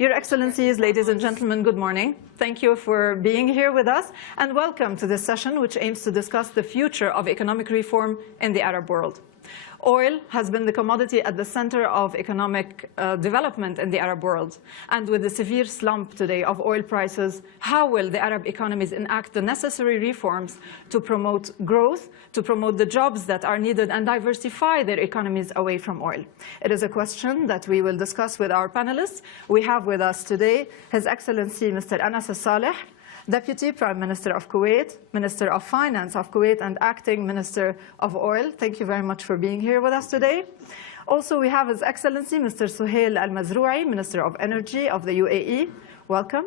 Your Excellencies, ladies and gentlemen, good morning. Thank you for being here with us, and welcome to this session, which aims to discuss the future of economic reform in the Arab world. Oil has been the commodity at the center of economic development in the Arab world. And with the severe slump today of oil prices, how will the Arab economies enact the necessary reforms to promote growth, to promote the jobs that are needed, and diversify their economies away from oil? It is a question that we will discuss with our panelists. We have with us today His Excellency Mr. S.A.E, Deputy Prime Minister of Kuwait, Minister of Finance of Kuwait, and Acting Minister of Oil. Thank you very much for being here with us today. Also, we have His Excellency Mr. Suhail Al-Mazrouei, Minister of Energy of the UAE. Welcome.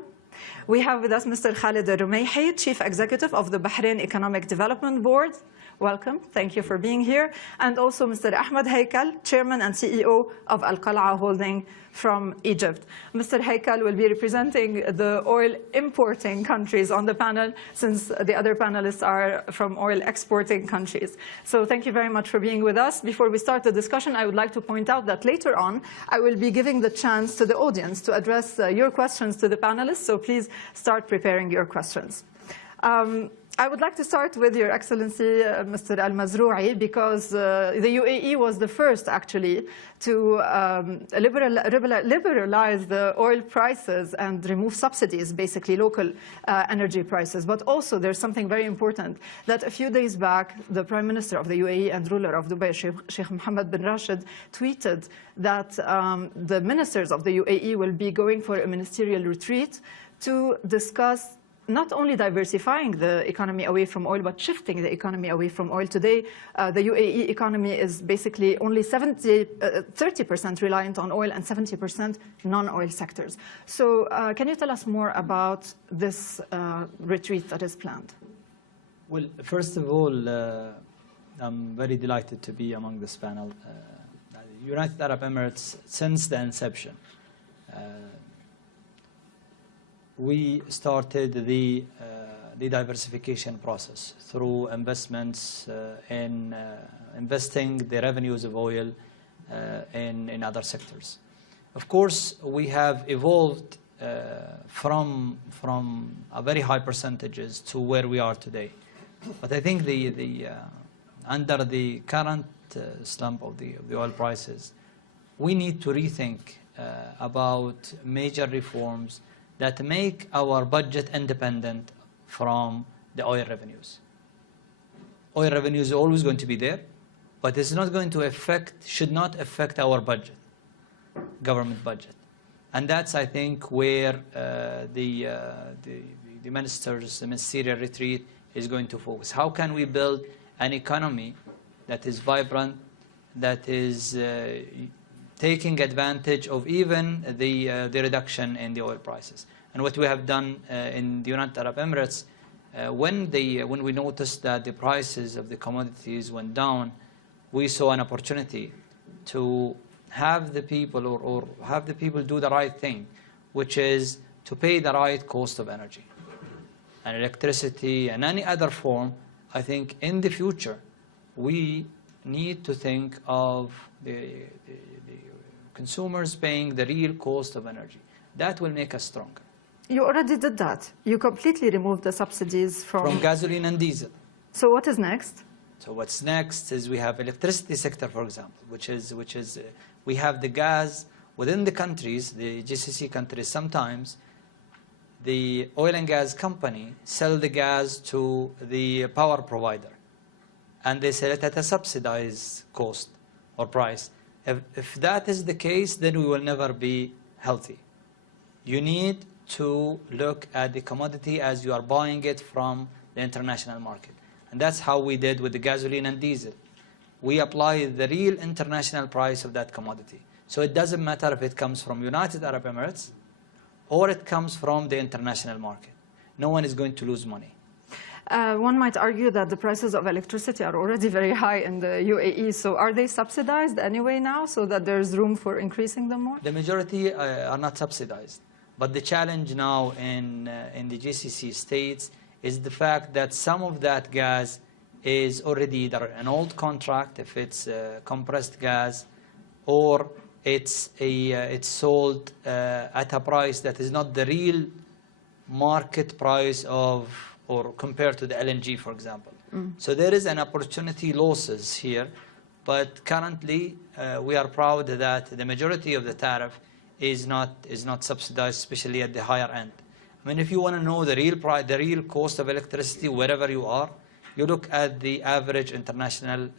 We have with us Mr. Khalid Rumaihi, Chief Executive of the Bahrain Economic Development Board. Welcome. Thank you for being here. And also Mr. Ahmed Heikal, Chairman and CEO of Qalaa Holding from Egypt. Mr. Heikal will be representing the oil importing countries on the panel, since the other panelists are from oil exporting countries. So thank you very much for being with us. Before we start the discussion, I would like to point out that later on, I will be giving the chance to the audience to address your questions to the panelists. So please start preparing your questions. I would like to start with Your Excellency, Mr. Al-Mazrouei, because the UAE was the first, actually, to liberalize the oil prices and remove subsidies, basically local energy prices. But also, there's something very important, that a few days back, the Prime Minister of the UAE and ruler of Dubai, Sheikh Mohammed bin Rashid, tweeted that the ministers of the UAE will be going for a ministerial retreat to discuss not only diversifying the economy away from oil, but shifting the economy away from oil. Today, the UAE economy is basically only 30% reliant on oil and 70% non-oil sectors. So can you tell us more about this retreat that is planned? Well, first of all, I'm very delighted to be among this panel. United Arab Emirates, since the inception, we started the diversification process through investments in investing the revenues of oil in other sectors. Of course, we have evolved from a very high percentages to where we are today. But I think under the current slump of the oil prices, we need to rethink about major reforms that make our budget independent from the oil revenues. Oil revenues are always going to be there, but it's not going to should not affect our budget, government budget. And that's, I think, where the minister's ministerial retreat is going to focus. How can we build an economy that is vibrant, that is taking advantage of even the reduction in the oil prices? And what we have done in the United Arab Emirates, when we noticed that the prices of the commodities went down, we saw an opportunity to have the people or have the people do the right thing, which is to pay the right cost of energy. And electricity and any other form, I think in the future, we need to think of the consumers paying the real cost of energy. That will make us stronger. You already did that. You completely removed the subsidies from gasoline and diesel. So what is next? So what's next is we have electricity sector, for example, which is we have the gas within the countries, the GCC countries. Sometimes the oil and gas company sell the gas to the power provider, and they sell it at a subsidized cost or price. If that is the case, then we will never be healthy. You need to look at the commodity as you are buying it from the international market. And that's how we did with the gasoline and diesel. We apply the real international price of that commodity. So it doesn't matter if it comes from United Arab Emirates or it comes from the international market. No one is going to lose money. One might argue that the prices of electricity are already very high in the UAE. So are they subsidized anyway now, so that there's room for increasing them more? The majority are not subsidized. But the challenge now in the GCC states is the fact that some of that gas is already either an old contract, if it's compressed gas, or it's sold at a price that is not the real market price of, or compared to the LNG, for example. So there is an opportunity losses here, but currently we are proud that the majority of the tariff is not subsidized, especially at the higher end. I mean, if you want to know the real price, the real cost of electricity wherever you are, you look at the average international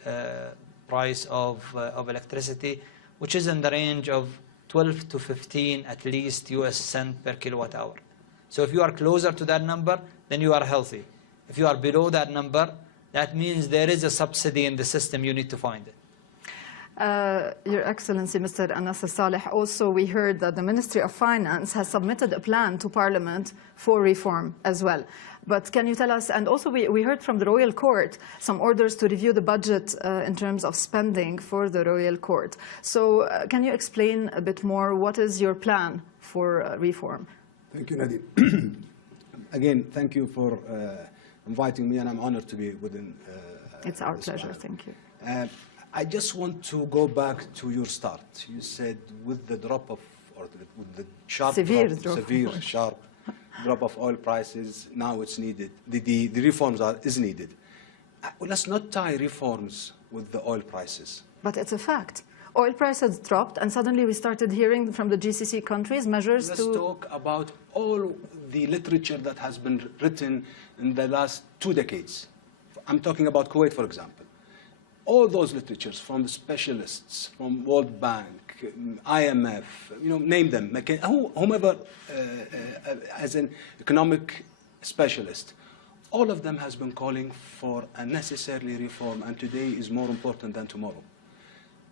price of electricity, which is in the range of 12 to 15 at least US cent per kilowatt hour. So if you are closer to that number, then you are healthy. If you are below that number, that means there is a subsidy in the system. You need to find it. Your Excellency, Mr. Anas Saleh, also we heard that the Ministry of Finance has submitted a plan to Parliament for reform as well. But can you tell us, and also we heard from the Royal Court some orders to review the budget in terms of spending for the Royal Court. So can you explain a bit more, what is your plan for reform? Thank you, Nadine. Again, thank you for inviting me, and I'm honored to be within It's our pleasure, panel. thank you. I just want to go back to your start. You said with the drop of, or with the sharp sharp drop of oil prices, now it's needed. The reforms is needed. Let's not tie reforms with the oil prices. But it's a fact. Oil prices dropped, and suddenly we started hearing from the GCC countries measures Let's talk about all the literature that has been written in the last 2 decades. I'm talking about Kuwait, for example. All those literatures from the specialists, from World Bank, IMF, name them, whomever as an economic specialist, all of them has been calling for a necessary reform, and today is more important than tomorrow.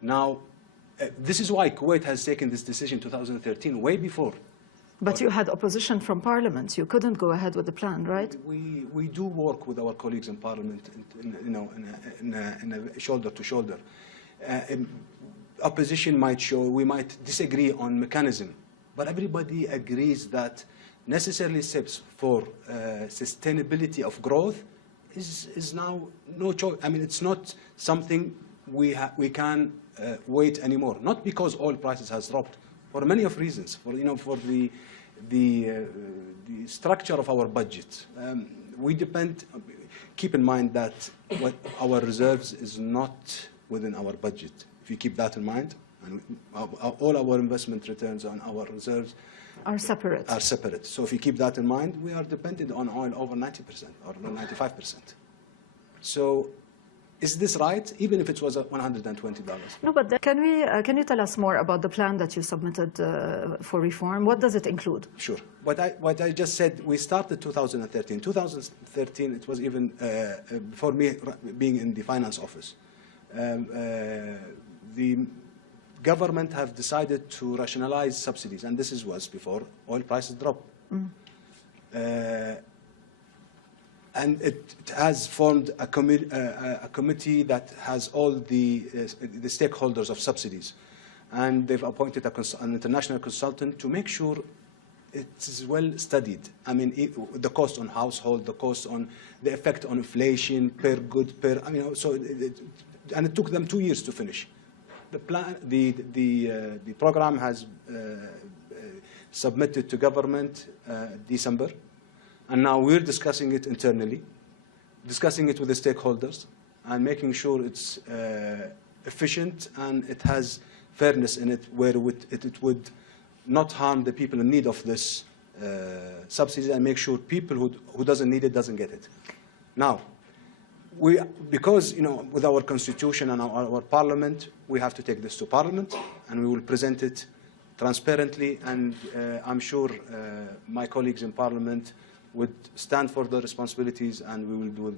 Now, this is why Kuwait has taken this decision in 2013, way before. But you had opposition from Parliament. You couldn't go ahead with the plan, right? We do work with our colleagues in Parliament, in a shoulder to shoulder. Opposition might show, we might disagree on mechanism, but everybody agrees that necessarily steps for sustainability of growth is now no choice. I mean, it's not something we can wait anymore. Not because oil prices has dropped, for many of reasons. For the structure of our budget, we depend. Keep in mind that what our reserves is not within our budget. If you keep that in mind, and all our investment returns on our reserves are separate. So if you keep that in mind, we are dependent on oil over 90% or 95%. So is this right, even if it was $120? No, but can you tell us more about the plan that you submitted for reform? What does it include? Sure. What I just said, we started 2013. 2013, it was even before me being in the finance office. The government have decided to rationalize subsidies, and this was before oil prices dropped. And it has formed a committee that has all the stakeholders of subsidies. And they've appointed an international consultant to make sure it's well studied. I mean, the cost on household, the cost on the effect on inflation per good, and it took them 2 years to finish. The plan, the program has submitted to government December. And now we're discussing it internally, discussing it with the stakeholders, and making sure it's efficient and it has fairness in it, where it would not harm the people in need of this subsidy, and make sure people who doesn't need it doesn't get it. Now, because with our constitution and our parliament, we have to take this to parliament, and we will present it transparently, and I'm sure my colleagues in parliament would stand for the responsibilities, and we will do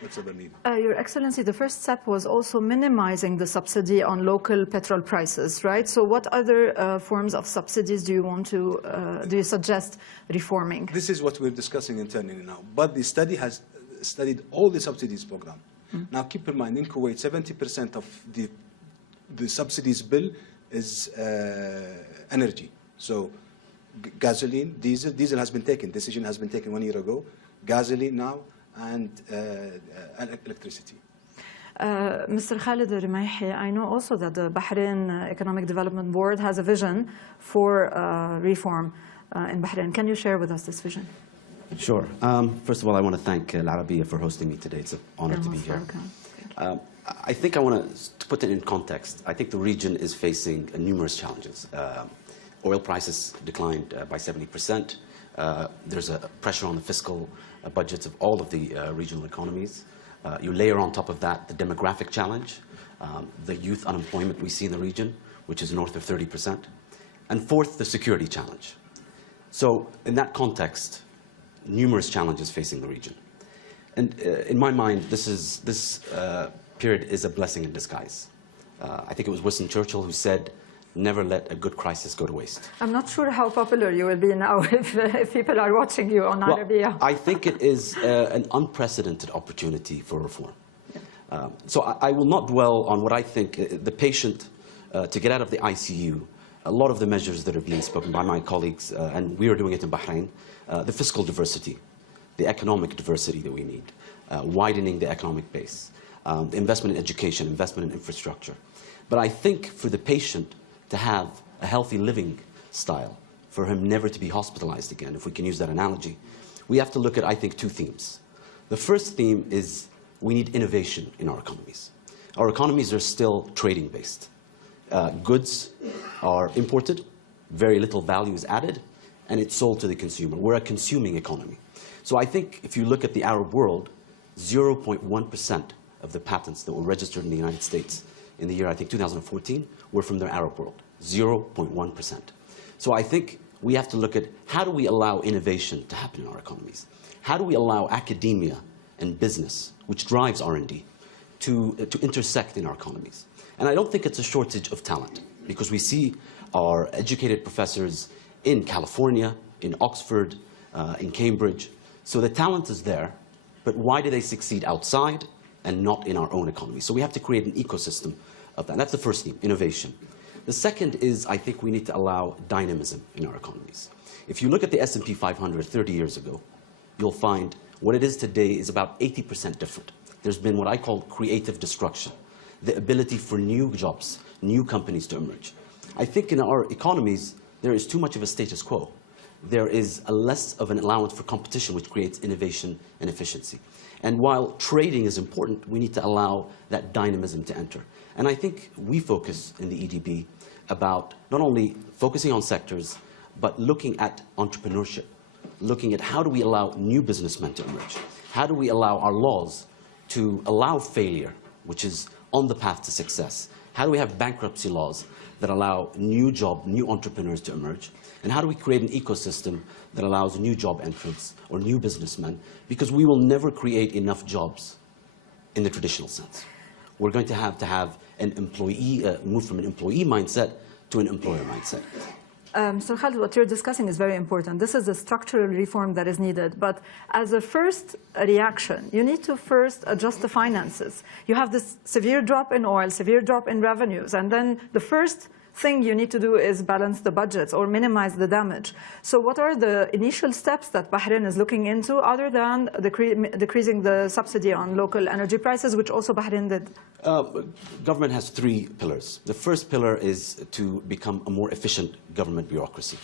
whatever needed. Your Excellency, the first step was also minimizing the subsidy on local petrol prices, right? So what other forms of subsidies do you suggest reforming? This is what we're discussing internally now. But the study has studied all the subsidies program. Now keep in mind, in Kuwait, 70% of the subsidies bill is energy. So gasoline, diesel has been taken. Decision has been taken 1 year ago. Gasoline now, and electricity. Mr. Khalid Rumaihi, I know also that the Bahrain Economic Development Board has a vision for reform in Bahrain. Can you share with us this vision? Sure. First of all, I want to thank Al Arabiya for hosting me today. It's an honor to be here. I think I want to put it in context. I think the region is facing numerous challenges. Oil prices declined by 70%. There's a pressure on the fiscal budgets of all of the regional economies. You layer on top of that the demographic challenge, the youth unemployment we see in the region, which is north of 30%. And fourth, the security challenge. So in that context, numerous challenges facing the region. And in my mind, this period is a blessing in disguise. I think it was Winston Churchill who said, never let a good crisis go to waste. I'm not sure how popular you will be now if people are watching you on Arabiya. I think it is an unprecedented opportunity for reform. Yeah. So I will not dwell on what I think the patient, to get out of the ICU, a lot of the measures that are being spoken by my colleagues, and we are doing it in Bahrain, the fiscal diversity, the economic diversity that we need, widening the economic base, investment in education, investment in infrastructure. But I think for the patient to have a healthy living style, for him never to be hospitalized again, if we can use that analogy, we have to look at, I think, two themes. The first theme is we need innovation in our economies. Our economies are still trading-based. Goods are imported, very little value is added, and it's sold to the consumer. We're a consuming economy. So I think if you look at the Arab world, 0.1% of the patents that were registered in the United States in the year, I think, 2014, were from the Arab world, 0.1%. So I think we have to look at how do we allow innovation to happen in our economies? How do we allow academia and business, which drives R&D, to intersect in our economies? And I don't think it's a shortage of talent, because we see our educated professors in California, in Oxford, in Cambridge. So the talent is there, but why do they succeed outside and not in our own economy? So we have to create an ecosystem of that. That's the first theme, innovation. The second is, I think we need to allow dynamism in our economies. If you look at the S&P 500 30 years ago, you'll find what it is today is about 80% different. There's been what I call creative destruction, the ability for new jobs, new companies to emerge. I think in our economies, there is too much of a status quo. There is a less of an allowance for competition, which creates innovation and efficiency. And while trading is important, we need to allow that dynamism to enter. And I think we focus in the EDB about not only focusing on sectors, but looking at entrepreneurship, looking at how do we allow new businessmen to emerge? How do we allow our laws to allow failure, which is on the path to success? How do we have bankruptcy laws that allow new entrepreneurs to emerge? And how do we create an ecosystem that allows new job entrants or new businessmen? Because we will never create enough jobs in the traditional sense. We're going to have an employee, move from an employee mindset to an employer mindset. So Khalid, what you're discussing is very important. This is a structural reform that is needed. But as a first reaction, you need to first adjust the finances. You have this severe drop in oil, severe drop in revenues, and then the first thing you need to do is balance the budgets or minimize the damage. So what are the initial steps that Bahrain is looking into other than decreasing the subsidy on local energy prices, which also Bahrain did? Government has three pillars. The first pillar is to become a more efficient government bureaucracy.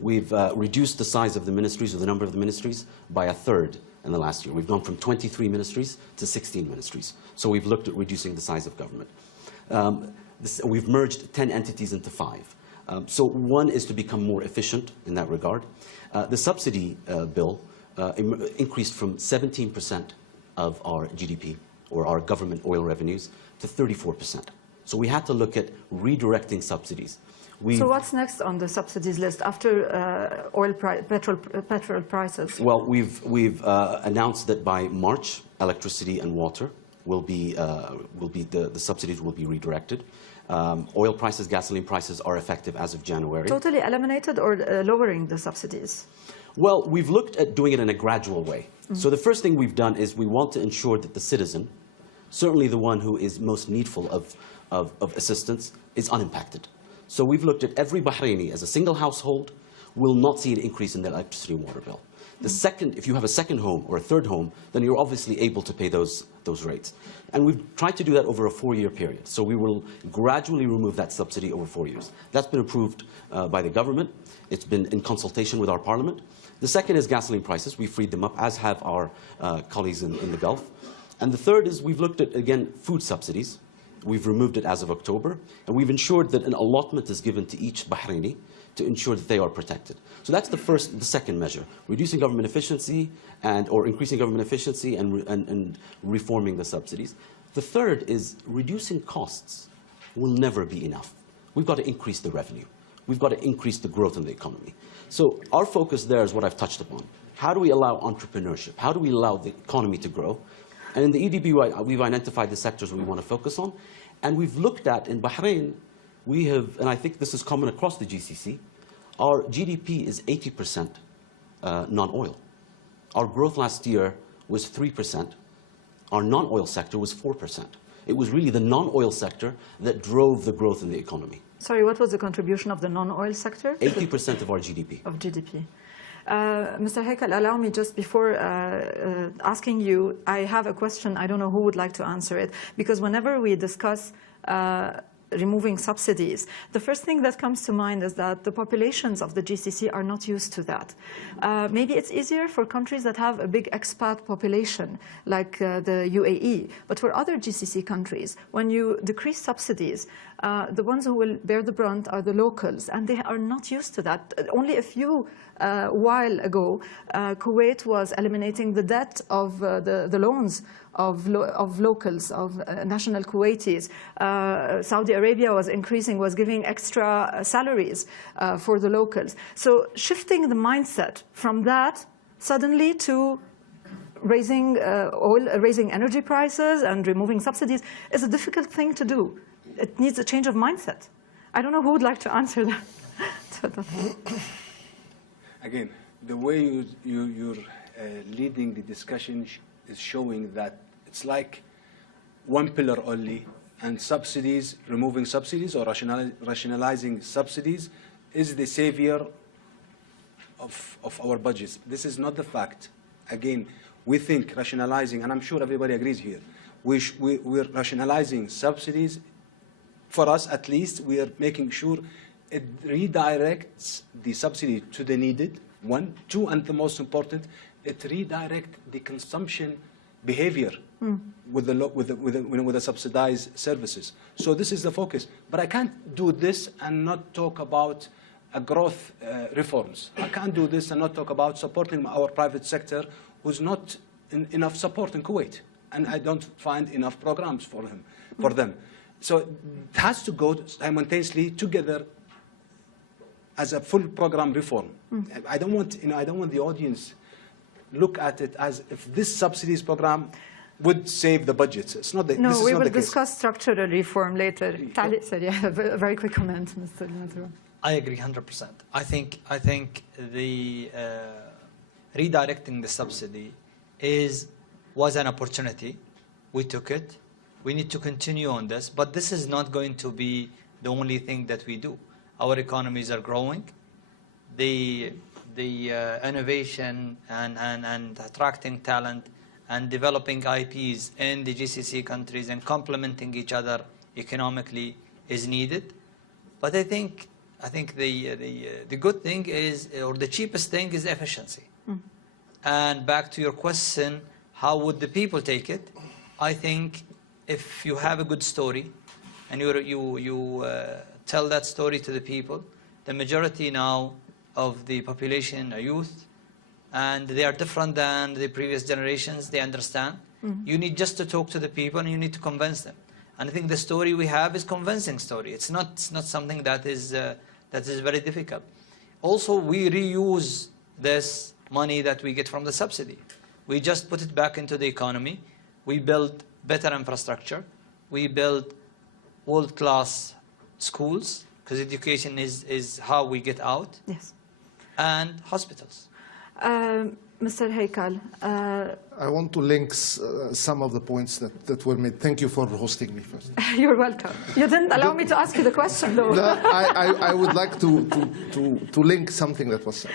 We've reduced the size of the ministries, or the number of the ministries, by 1/3 in the last year. We've gone from 23 ministries to 16 ministries. So we've looked at reducing the size of government. We've merged 10 entities into 5. So one is to become more efficient in that regard. The subsidy bill increased from 17% of our GDP, or our government oil revenues, to 34%. So we had to look at redirecting subsidies. So what's next on the subsidies list after petrol prices? Well, we've announced that by March, electricity and water will be the subsidies will be redirected. Oil prices, gasoline prices are effective as of January. Totally eliminated or lowering the subsidies? Well, we've looked at doing it in a gradual way. Mm-hmm. So the first thing we've done is we want to ensure that the citizen, certainly the one who is most needful of assistance, is unimpacted. So we've looked at every Bahraini as a single household will not see an increase in their electricity and water bill. The second, if you have a second home or a third home, then you're obviously able to pay those those rates. And we've tried to do that over a 4-year period. So we will gradually remove that subsidy over 4 years. That's been approved by the government. It's been in consultation with our parliament. The second is gasoline prices. We freed them up, as have our colleagues in the Gulf. And the third is we've looked at, again, food subsidies. We've removed it as of October. And we've ensured that an allotment is given to each Bahraini to ensure that they are protected. So that's the second measure, reducing government efficiency or increasing government efficiency and reforming the subsidies. The third is reducing costs will never be enough. We've got to increase the revenue. We've got to increase the growth in the economy. So our focus there is what I've touched upon. How do we allow entrepreneurship? How do we allow the economy to grow? And in the EDB, we've identified the sectors we want to focus on. And we've looked at, in Bahrain, we have, and I think this is common across the GCC, our GDP is 80% non-oil. Our growth last year was 3%. Our non-oil sector was 4%. It was really the non-oil sector that drove the growth in the economy. Sorry, what was the contribution of the non-oil sector? 80% of our GDP. Of GDP. Mr. Heikal, allow me just before asking you, I have a question. I don't know who would like to answer it. Because whenever we discuss removing subsidies, the first thing that comes to mind is that the populations of the GCC are not used to that. Maybe it's easier for countries that have a big expat population, like the UAE. But for other GCC countries, when you decrease subsidies, the ones who will bear the brunt are the locals, and they are not used to that. Only a few while ago, Kuwait was eliminating the debt of the loans of locals, of national Kuwaitis. Saudi Arabia was giving extra salaries for the locals. So shifting the mindset from that suddenly to raising energy prices and removing subsidies is a difficult thing to do. It needs a change of mindset. I don't know who would like to answer that. Again, the way you're leading the discussion is showing that it's like one pillar only, and subsidies, removing subsidies or rationalizing subsidies is the savior of our budgets. This is not the fact. Again, we think rationalizing, and I'm sure everybody agrees here, we're rationalizing subsidies. For us, at least, we are making sure it redirects the subsidy to the needed, one. Two, and the most important, it redirects the consumption behavior with the subsidized services. So this is the focus. But I can't do this and not talk about growth reforms. I can't do this and not talk about supporting our private sector, who's not enough support in Kuwait. And I don't find enough programs for them. So it has to go simultaneously together as a full program reform. I don't want the audience look at it as if this subsidies program would save the budget. It's not the, no, this is we not will the case. discuss structural reform later. Yeah, a very quick comment, Mr. Mazrouei. I agree 100%. I think the redirecting the subsidy was an opportunity. We took it. We need to continue on this, but this is not going to be the only thing that we do. Our economies are growing. The innovation and attracting talent and developing IPs in the GCC countries and complementing each other economically is needed. But I think the good thing is, or the cheapest thing is efficiency. And back to your question, how would the people take it? I think if you have a good story and you tell that story to the people, the majority now of the population are youth, and they are different than the previous generations. They understand. You need just to talk to the people, and you need to convince them. And I think the story we have is convincing story. It's not something that is very difficult. Also, we reuse this money that we get from the subsidy. We just put it back into the economy. We build better infrastructure. We build world-class schools, because education is how we get out. Yes. And hospitals. Mr. Heikal. I want to link some of the points that were made. Thank you for hosting me first. You're welcome. You didn't allow me to ask you the question, though. No, I would like to link something that was said.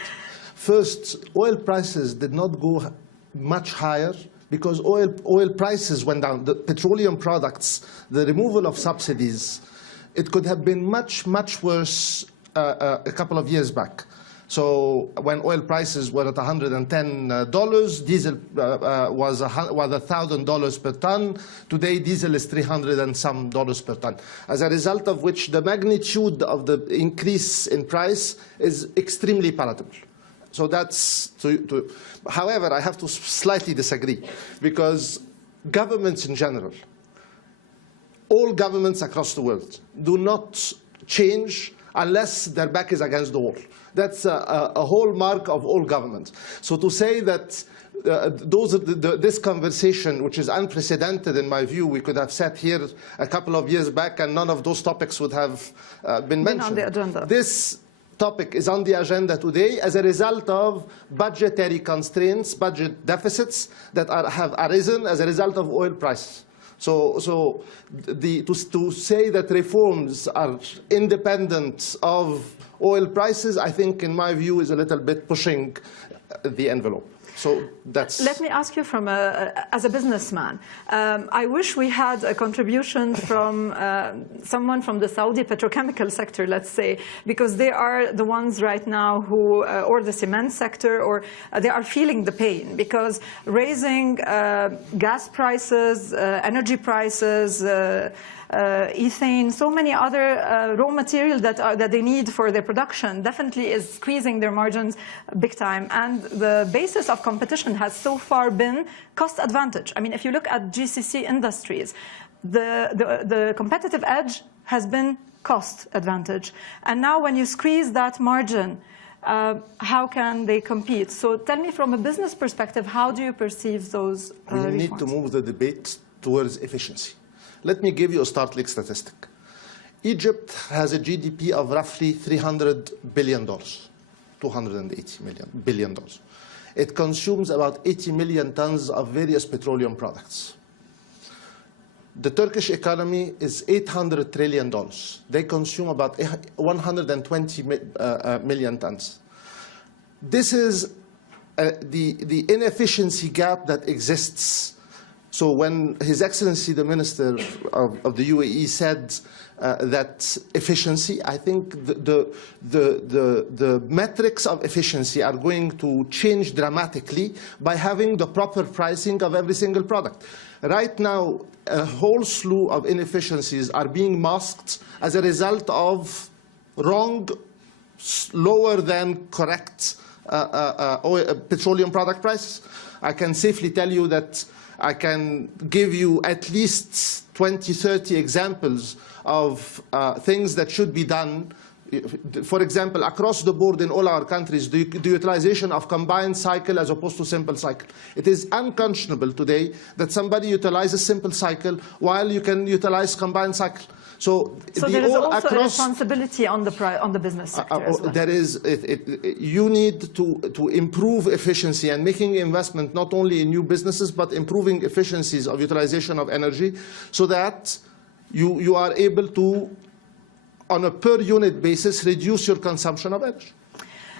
First, oil prices did not go much higher because oil prices went down. The petroleum products, the removal of subsidies, it could have been much, much worse a couple of years back. So when oil prices were at $110, diesel was $1,000 per ton. Today, diesel is $300 and some per ton. As a result of which, the magnitude of the increase in price is extremely palatable. So that's however, I have to slightly disagree, because governments in general, all governments across the world, do not change unless their back is against the wall. That's a hallmark of all governments. So to say that this conversation, which is unprecedented in my view, we could have sat here a couple of years back and none of those topics would have been mentioned. On the agenda. This topic is on the agenda today as a result of budgetary constraints, budget deficits that have arisen as a result of oil prices. So to say that reforms are independent of oil prices, I think, in my view, is a little bit pushing the envelope. So that's... Let me ask you as a businessman. I wish we had a contribution from someone from the Saudi petrochemical sector, let's say, because they are the ones right now who, or the cement sector, or they are feeling the pain, because raising gas prices, energy prices, ethane, so many other raw materials that they need for their production definitely is squeezing their margins big time. And the basis of competition has so far been cost advantage. I mean, if you look at GCC industries, the competitive edge has been cost advantage. And now when you squeeze that margin, how can they compete? So tell me, from a business perspective, how do you perceive those reforms? We need to move the debate towards efficiency. Let me give you a startling statistic. Egypt has a GDP of roughly $300 billion, $280 billion. It consumes about 80 million tons of various petroleum products. The Turkish economy is $800 trillion. They consume about 120 million tons. This is the inefficiency gap that exists. So when His Excellency the Minister of the UAE said that efficiency, I think the metrics of efficiency are going to change dramatically by having the proper pricing of every single product. Right now, a whole slew of inefficiencies are being masked as a result of wrong, lower than correct petroleum product prices. I can safely tell you that I can give you at least 20, 30 examples of things that should be done. For example, across the board in all our countries, the utilization of combined cycle as opposed to simple cycle. It is unconscionable today that somebody utilizes simple cycle while you can utilize combined cycle. So there is also a responsibility on the business sector as well. There is. You need to improve efficiency and making investment not only in new businesses but improving efficiencies of utilization of energy, so that you are able to, on a per unit basis, reduce your consumption of energy.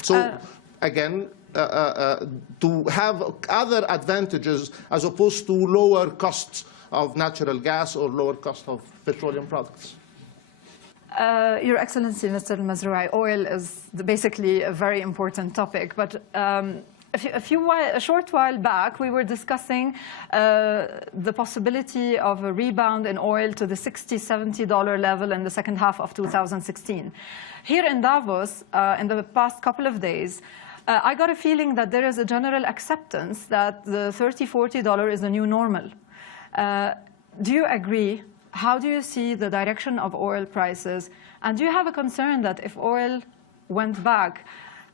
So again, to have other advantages as opposed to lower costs of natural gas or lower cost of petroleum products. Your Excellency, Mr. Mazrouei, oil is basically a very important topic, but a short while back, we were discussing the possibility of a rebound in oil to the $60, $70 level in the second half of 2016. Here in Davos, in the past couple of days, I got a feeling that there is a general acceptance that the $30, $40 is the new normal. Do you agree? How do you see the direction of oil prices? And do you have a concern that if oil went back,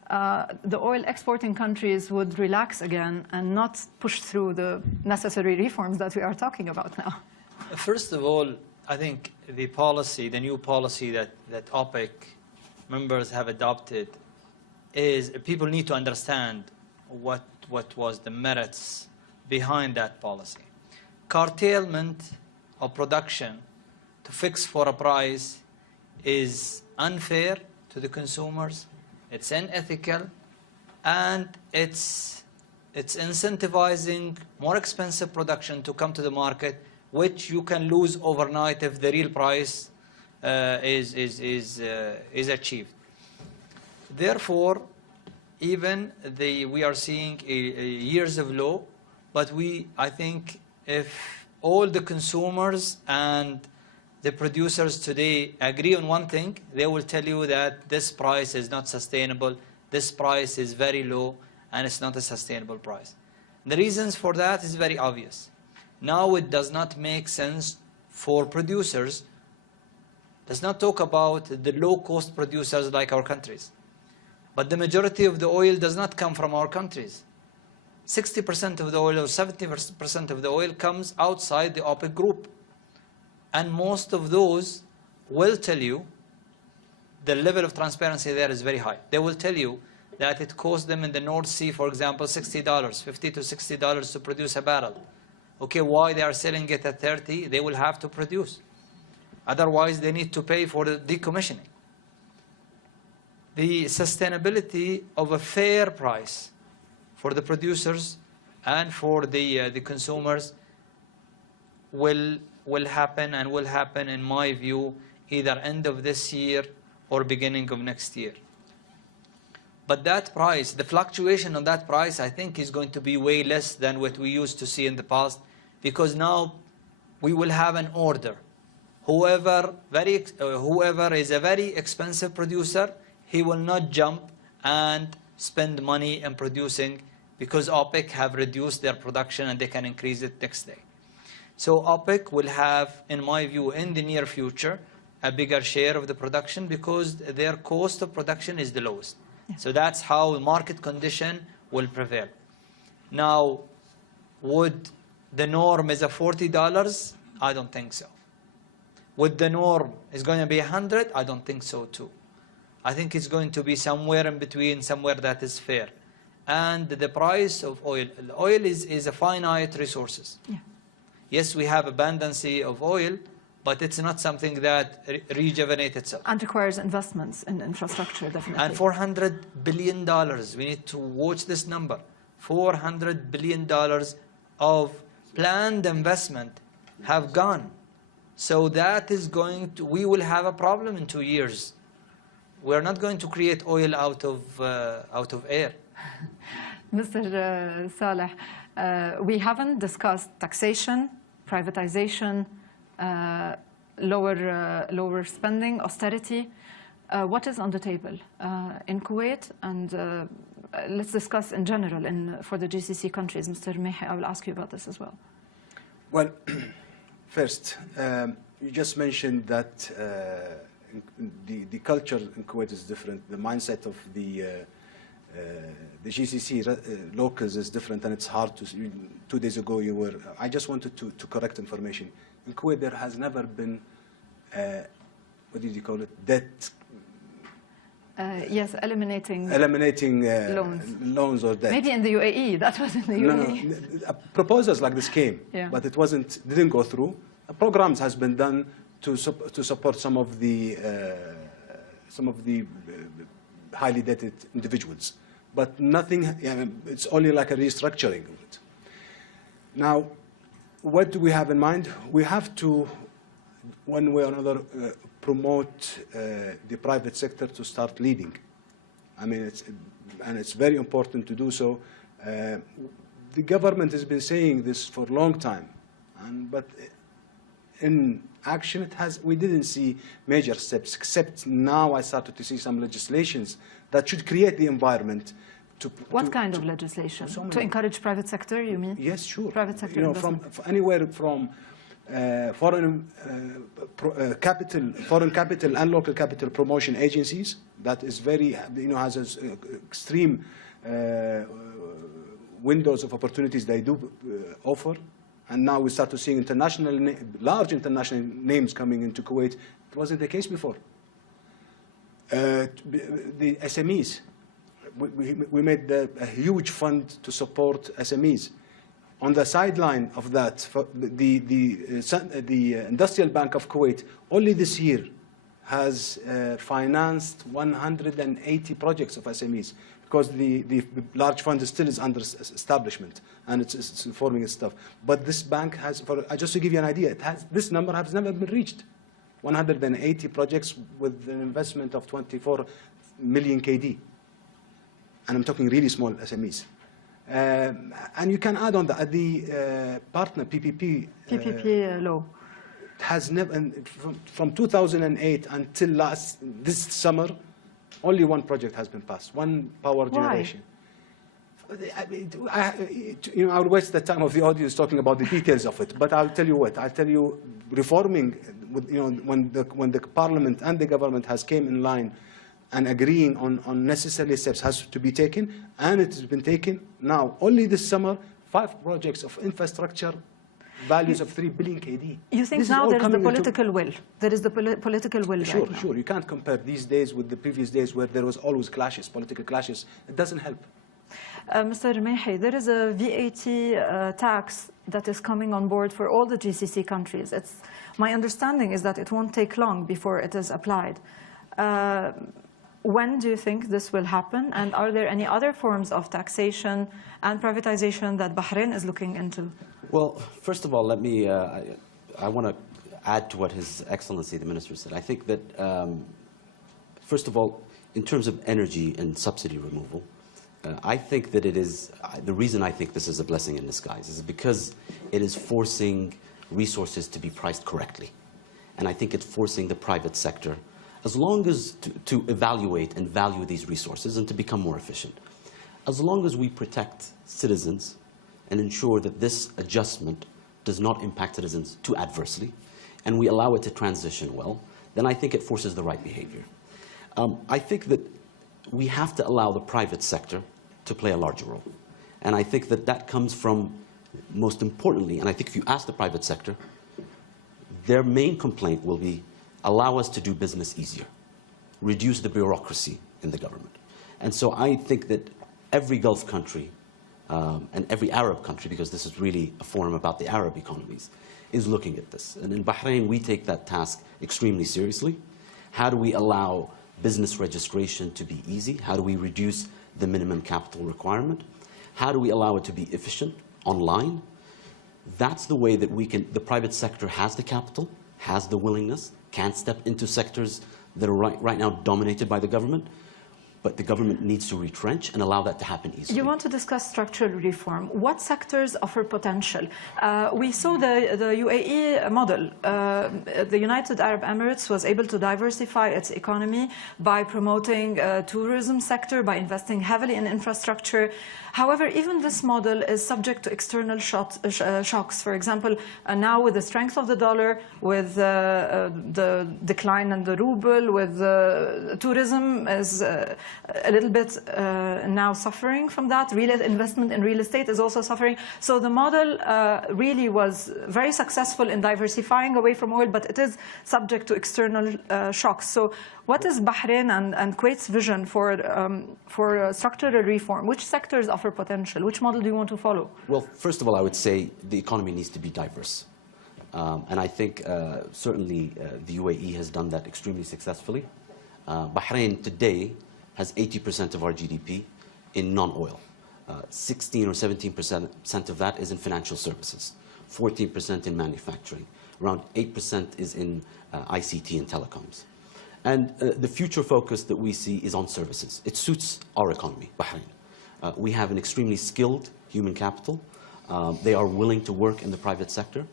the oil exporting countries would relax again and not push through the necessary reforms that we are talking about now? First of all, I think the policy, the new policy that OPEC members have adopted, is people need to understand what was the merits behind that policy. Curtailment of production to fix for a price is unfair to the consumers, it's unethical, and it's it's incentivizing more expensive production to come to the market, which you can lose overnight if the real price is achieved. Therefore, even we are seeing years of low, but I think if all the consumers and the producers today agree on one thing, they will tell you that this price is not sustainable, this price is very low, and it's not a sustainable price. The reasons for that is very obvious. Now it does not make sense for producers. Let's not talk about the low-cost producers like our countries. But the majority of the oil does not come from our countries. 60% of the oil or 70% of the oil comes outside the OPEC group. And most of those will tell you the level of transparency there is very high. They will tell you that it costs them in the North Sea, for example, $60, $50 to $60 to produce a barrel. Okay, why they are selling it at 30? They will have to produce. Otherwise, they need to pay for the decommissioning. The sustainability of a fair price for the producers and for the consumers will happen, and will happen, in my view, either end of this year or beginning of next year. But that price, the fluctuation on that price, I think is going to be way less than what we used to see in the past, because now we will have an order. Whoever is a very expensive producer, he will not jump and spend money in producing, because OPEC have reduced their production and they can increase it next day. So OPEC will have, in my view, in the near future, a bigger share of the production because their cost of production is the lowest. Yeah. So that's how the market condition will prevail. Now, would the norm is a $40? I don't think so. Would the norm is going to be 100? I don't think so too. I think it's going to be somewhere in between, somewhere that is fair. And the price of oil, oil is a finite resources. Yeah. Yes, we have abundance of oil, but it's not something that rejuvenates itself. And requires investments in infrastructure, definitely. And $400 billion, we need to watch this number. $400 billion of planned investment have gone. So that is going to, we will have a problem in 2 years. We're not going to create oil out of air. Mr. Saleh, we haven't discussed taxation, privatization, lower spending, austerity. What is on the table in Kuwait? And let's discuss in general for the GCC countries. Mr. Rumaihi, I will ask you about this as well. Well, first, you just mentioned that the culture in Kuwait is different. The mindset of the GCC locals is different, and it's hard to. 2 days ago, I just wanted to correct information. In Kuwait, there has never been, what did you call it, debt. Yes, eliminating loans or debt. Maybe in the UAE, that was in the UAE. No. Proposals like this came, yeah, but it didn't go through. Programs has been done to support some of the highly indebted individuals, but nothing. It's only like a restructuring of it. Now, what do we have in mind? We have to, one way or another, promote the private sector to start leading. I mean, it's very important to do so. The government has been saying this for a long time, but in action, we didn't see major steps, except now I started to see some legislations that should create the environment to... What kind of legislation? To encourage private sector, you mean? Yes, sure. Private sector from anywhere from foreign capital and local capital promotion agencies. That is very, has extreme windows of opportunities they do offer. And now we start to see large international names coming into Kuwait. It wasn't the case before. The SMEs, we made a huge fund to support SMEs. On the sideline of that, the Industrial Bank of Kuwait only this year has financed 180 projects of SMEs, because the large fund still is under establishment and it's informing its stuff. But this bank has, just to give you an idea, this number has never been reached. 180 projects with an investment of 24 million KD. And I'm talking really small SMEs. And you can add on that the partner PPP. PPP law. Has never, from 2008 until this summer, only one project has been passed, one power generation. I will waste the time of the audience talking about the details of it, but I'll tell you what. I'll tell you, reforming, when the parliament and the government has came in line and agreeing on necessary steps has to be taken, and it has been taken. Now, only this summer, 5 projects of infrastructure, values of 3 billion KD. You think now there is the political will? There is the political will right now. Sure. You can't compare these days with the previous days where there was always clashes, political clashes. It doesn't help. Mr. Rumaihi, there is a VAT tax that is coming on board for all the GCC countries. My understanding is that it won't take long before it is applied. When do you think this will happen? And are there any other forms of taxation and privatization that Bahrain is looking into? Well, first of all, let me, I want to add to what His Excellency, the Minister, said. I think that, first of all, in terms of energy and subsidy removal, I think that it is, the reason I think this is a blessing in disguise is because it is forcing resources to be priced correctly. And I think it's forcing the private sector, as long as to evaluate and value these resources and to become more efficient. As long as we protect citizens and ensure that this adjustment does not impact citizens too adversely, and we allow it to transition well, then I think it forces the right behavior. I think that we have to allow the private sector to play a larger role. And I think that that comes from, most importantly, and I think if you ask the private sector, their main complaint will be, allow us to do business easier, reduce the bureaucracy in the government. And so I think that every Gulf country and every Arab country, because this is really a forum about the Arab economies, is looking at this. And in Bahrain, we take that task extremely seriously. How do we allow business registration to be easy? How do we reduce the minimum capital requirement? How do we allow it to be efficient online? That's the way that we can, the private sector has the capital, has the willingness, can step into sectors that are right now dominated by the government, but the government needs to retrench and allow that to happen easily. You want to discuss structural reform. What sectors offer potential? We saw the UAE model. The United Arab Emirates was able to diversify its economy by promoting tourism sector, by investing heavily in infrastructure. However, even this model is subject to external shocks. For example, now with the strength of the dollar, with the decline in the ruble, with tourism is a little bit now suffering from that. Investment in real estate is also suffering. So the model really was very successful in diversifying away from oil, but it is subject to external shocks. So what is Bahrain and Kuwait's vision for structural reform? Which sectors offer potential? Which model do you want to follow? Well, first of all, I would say the economy needs to be diverse. And I think certainly the UAE has done that extremely successfully. Bahrain today has 80% of our GDP in non-oil. 16 or 17% of that is in financial services, 14% in manufacturing, around 8% is in ICT and telecoms. And the future focus that we see is on services. It suits our economy, Bahrain. We have an extremely skilled human capital. They are willing to work in the private sector.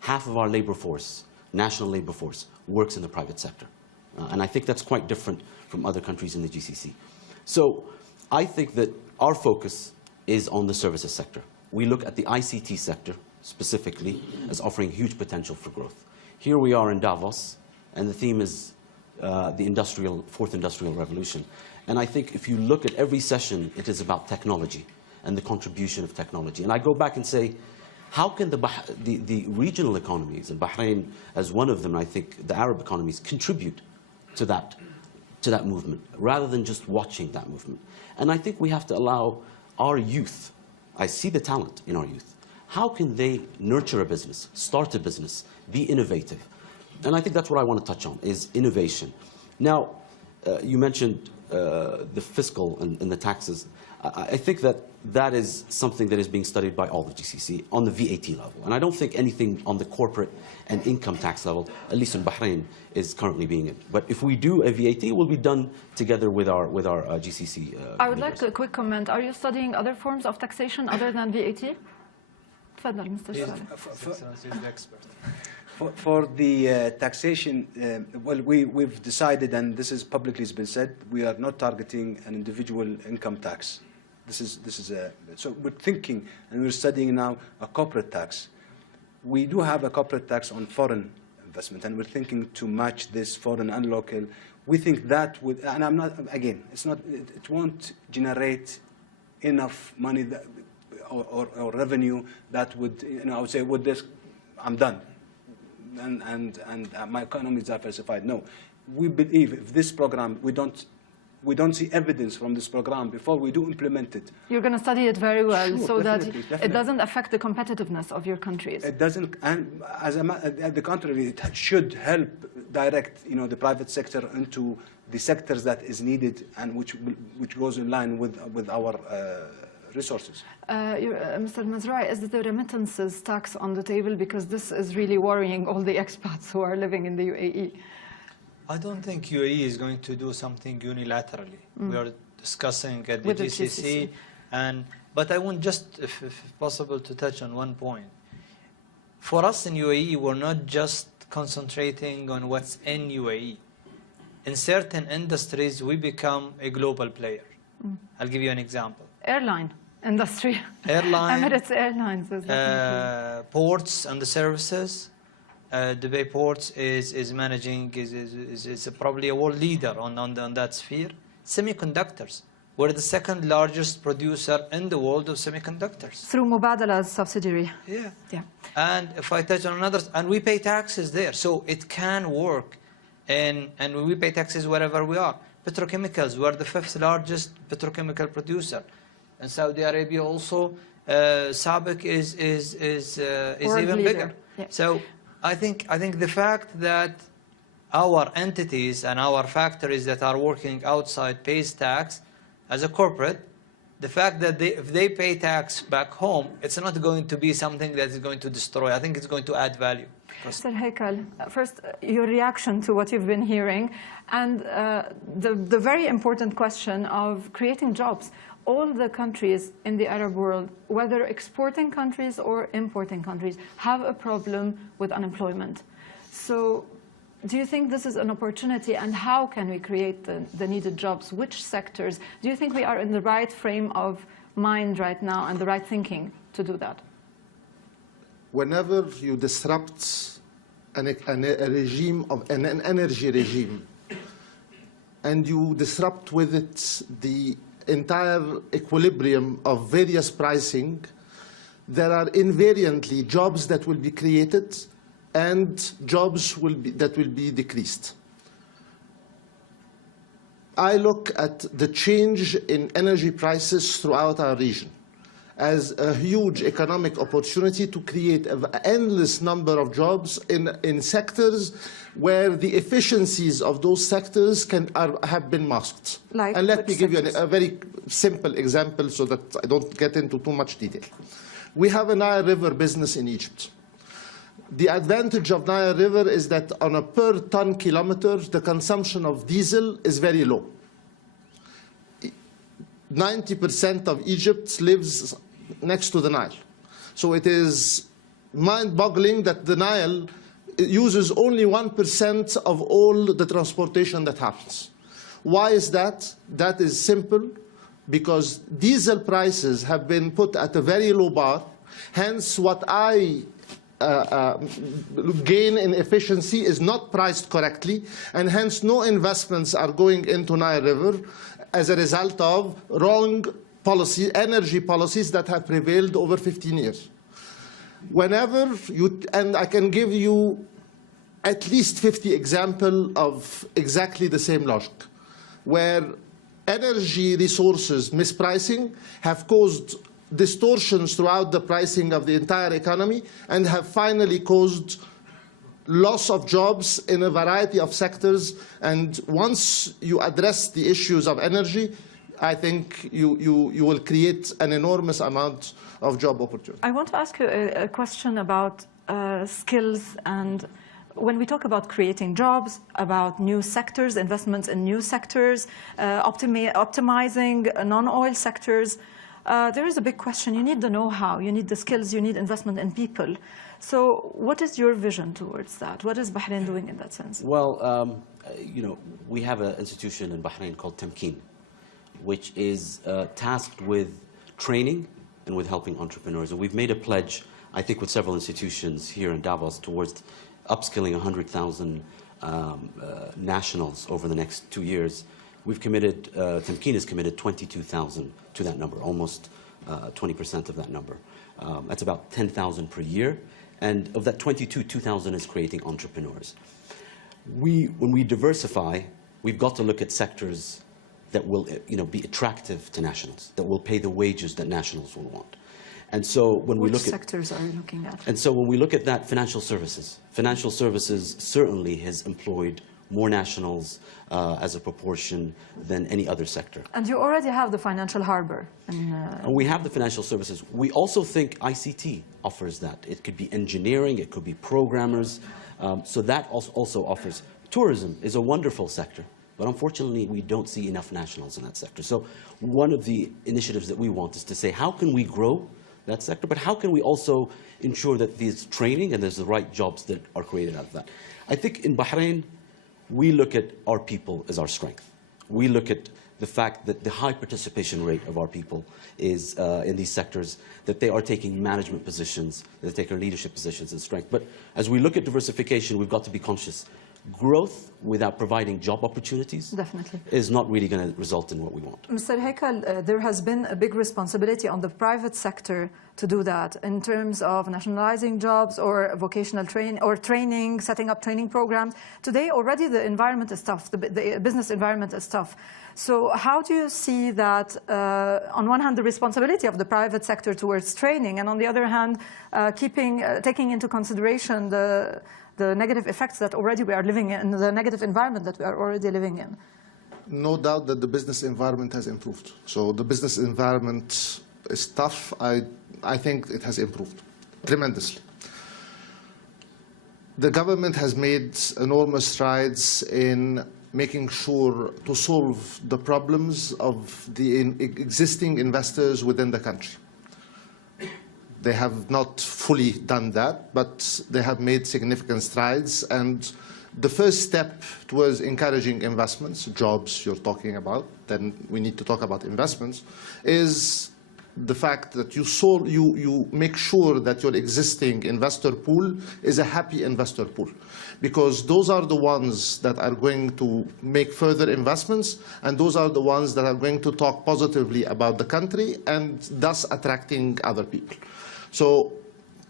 Half of our labor force, national labor force, works in the private sector. And I think that's quite different from other countries in the GCC. So I think that our focus is on the services sector. We look at the ICT sector specifically as offering huge potential for growth. Here we are in Davos, and the theme is the fourth industrial revolution. And I think if you look at every session, it is about technology and the contribution of technology. And I go back and say, how can the regional economies, and Bahrain as one of them, I think the Arab economies, contribute to that movement, rather than just watching that movement? And I think we have to allow our youth, I see the talent in our youth, how can they nurture a business, start a business, be innovative? And I think that's what I want to touch on, is innovation. Now, you mentioned the fiscal and the taxes. I think that is something that is being studied by all the GCC on the VAT level. And I don't think anything on the corporate and income tax level, at least in Bahrain, is currently being. But if we do a VAT, it will be done together with our GCC. I would like a quick comment. Are you studying other forms of taxation other than VAT? تفضل Mr. Saleh. For the taxation, well, we've decided, and this is publicly has been said, we are not targeting an individual income tax. So we're thinking, and we're studying now a corporate tax. We do have a corporate tax on foreign investment, and we're thinking to match this foreign and local. We think that would, and I'm not, again, it won't generate enough money that, or revenue that would, I would say, with this, I'm done. And my economy is diversified. No, we believe if this program, we don't see evidence from this program before we do implement it. You're going to study it very well, sure, so definitely. It doesn't affect the competitiveness of your countries. It doesn't, and at the contrary, it should help direct, the private sector into the sectors that is needed and which goes in line with our resources. Mr. Mazrouei, is the remittances tax on the table? Because this is really worrying all the expats who are living in the UAE. I don't think UAE is going to do something unilaterally. We are discussing at the GCC, but I want just, if possible, to touch on one point. For us in UAE, we're not just concentrating on what's in UAE. In certain industries, we become a global player. I'll give you an example. Airline industry. Airline. Emirates Airlines. Ports and the services. Dubai Ports is managing, is probably a world leader on that sphere. Semiconductors. We're the second largest producer in the world of semiconductors. Through Mubadala's subsidiary. Yeah. Yeah. And if I touch on another, and we pay taxes there, so it can work. And we pay taxes wherever we are. Petrochemicals, we're the 5th largest petrochemical producer. In Saudi Arabia also, SABIC is even leader. bigger. Yeah. So I think the fact that our entities and our factories that are working outside pays tax as a corporate, the fact that if they pay tax back home, it's not going to be something that is going to destroy. I think it's going to add value. Mr. Heikal, first, your reaction to what you've been hearing, and the very important question of creating jobs. All the countries in the Arab world, whether exporting countries or importing countries, have a problem with unemployment. So do you think this is an opportunity, and how can we create the needed jobs? Which sectors? Do you think we are in the right frame of mind right now and the right thinking to do that? Whenever you disrupt a regime of an energy regime, and you disrupt with it the entire equilibrium of various pricing, there are invariantly jobs that will be created and jobs that will be decreased. I look at the change in energy prices throughout our region as a huge economic opportunity to create an endless number of jobs in sectors where the efficiencies of those sectors have been masked. Like, and let me give you sectors? a very simple example so that I don't get into too much detail. We have a Nile River business in Egypt. The advantage of Nile River is that on a per ton kilometer, the consumption of diesel is very low. 90% of Egypt lives next to the Nile. So it is mind-boggling that the Nile uses only 1% of all the transportation that happens. Why is that? That is simple, because diesel prices have been put at a very low bar. Hence, what I gain in efficiency is not priced correctly, and hence no investments are going into Nile River as a result of wrong energy policies that have prevailed over 15 years. Whenever you, and I can give you at least 50 examples of exactly the same logic, where energy resources mispricing have caused distortions throughout the pricing of the entire economy and have finally caused loss of jobs in a variety of sectors. And once you address the issues of energy, I think you will create an enormous amount of job opportunities. I want to ask you a question about skills, and when we talk about creating jobs, about new sectors, investments in new sectors, optimizing non-oil sectors, there is a big question. You need the know-how, you need the skills, you need investment in people. So what is your vision towards that? What is Bahrain doing in that sense? Well, you know, we have an institution in Bahrain called Tamkeen, which is tasked with training and with helping entrepreneurs. And we've made a pledge, I think, with several institutions here in Davos towards upskilling 100,000 nationals over the next 2 years. We've committed, Tamkeen has committed 22,000 to that number, almost 20% of that number. That's about 10,000 per year. And of that 22, 2,000 is creating entrepreneurs. When we diversify, we've got to look at sectors that will, you know, be attractive to nationals, that will pay the wages that nationals will want. And so when we look at... Which sectors are you looking at? And so when we look at that, financial services certainly has employed more nationals as a proportion than any other sector. And you already have the financial harbor. And we have the financial services. We also think ICT offers that. It could be engineering, it could be programmers. So that also offers. Tourism is a wonderful sector. But unfortunately, we don't see enough nationals in that sector. So one of the initiatives that we want is to say, how can we grow that sector? But how can we also ensure that there's training and there's the right jobs that are created out of that? I think in Bahrain, we look at our people as our strength. We look at the fact that the high participation rate of our people is in these sectors, that they are taking management positions, that they take leadership positions as strength. But as we look at diversification, we've got to be conscious. Growth without providing job opportunities is not really going to result in what we want. Mr. Heikal, there has been a big responsibility on the private sector to do that in terms of nationalizing jobs or vocational training or training, setting up training programs. Today, already the environment is tough, the business environment is tough. So how do you see that, on one hand, the responsibility of the private sector towards training, and on the other hand, taking into consideration the negative effects that already we are living in, the negative environment that we are already living in? No doubt that the business environment has improved. So the business environment is tough. I think it has improved tremendously. The government has made enormous strides in making sure to solve the problems of the existing investors within the country. They have not fully done that, but they have made significant strides. And the first step towards encouraging investments, jobs you're talking about, then we need to talk about investments, is the fact that you make sure that your existing investor pool is a happy investor pool. Because those are the ones that are going to make further investments, and those are the ones that are going to talk positively about the country and thus attracting other people. So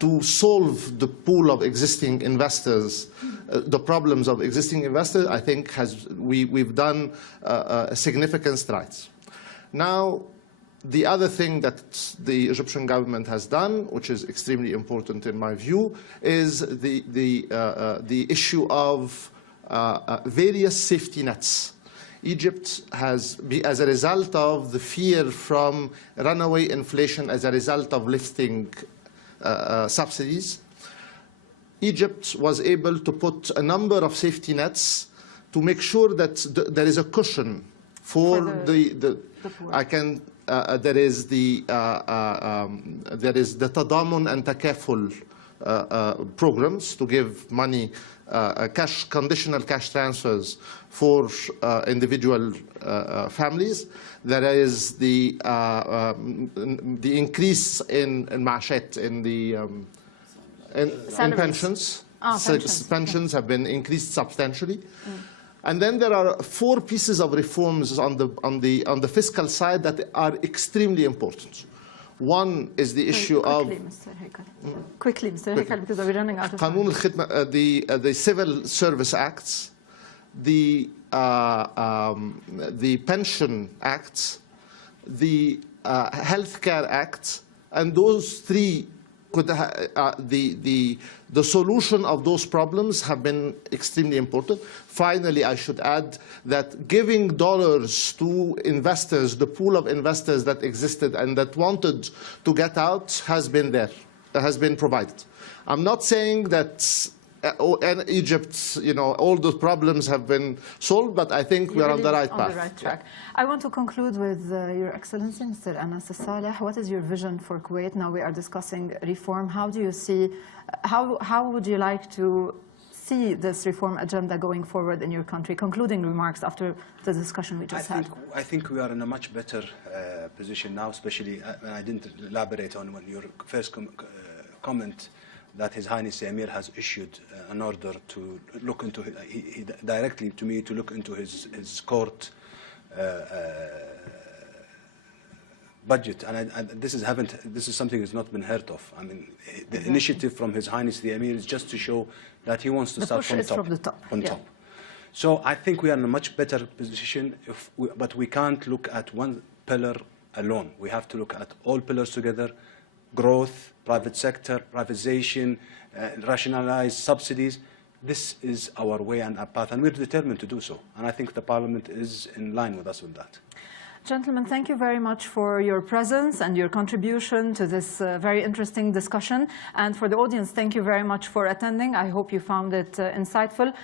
to solve the pool of existing investors, the problems of existing investors, I think we've done significant strides. Now, the other thing that the Egyptian government has done, which is extremely important in my view, is the issue of various safety nets. Egypt has, as a result of the fear from runaway inflation as a result of lifting subsidies, Egypt was able to put a number of safety nets to make sure that there is a cushion for the there is the Tadamun and Takaful programs to give money, conditional cash transfers for individual families. There is the increase in ma'ashat, in pensions. Pensions have been increased substantially. And then there are 4 pieces of reforms on the fiscal side that are extremely important. One is the issue Quickly, Mr. Heikal, because we're running out of time. The Civil Service Acts, the Pension Acts, the Healthcare Act, and those 3 the solution of those problems have been extremely important. Finally, I should add that giving dollars to investors, the pool of investors that existed and that wanted to get out, has been there, has been provided. I'm not saying that Egypt, all the problems have been solved, but I think we're on the right path. On the right track. I want to conclude with Your Excellency, Mr. Anas Saleh. What is your vision for Kuwait? Now we are discussing reform. How do you see, how would you like to see this reform agenda going forward in your country? Concluding remarks after the discussion we just had. I think we are in a much better position now, especially, and I didn't elaborate on your first comment, that His Highness the Emir has issued an order to look into, he directly to me, to look into his court budget, and this is something that's not been heard of. I mean, the initiative from His Highness the Emir is just to show that he wants to start from the top. So I think we are in a much better position, but we can't look at one pillar alone. We have to look at all pillars together: growth, private sector, privatization, rationalized subsidies. This is our way and our path, and we're determined to do so. And I think the Parliament is in line with us with that. Gentlemen, thank you very much for your presence and your contribution to this very interesting discussion. And for the audience, thank you very much for attending. I hope you found it insightful.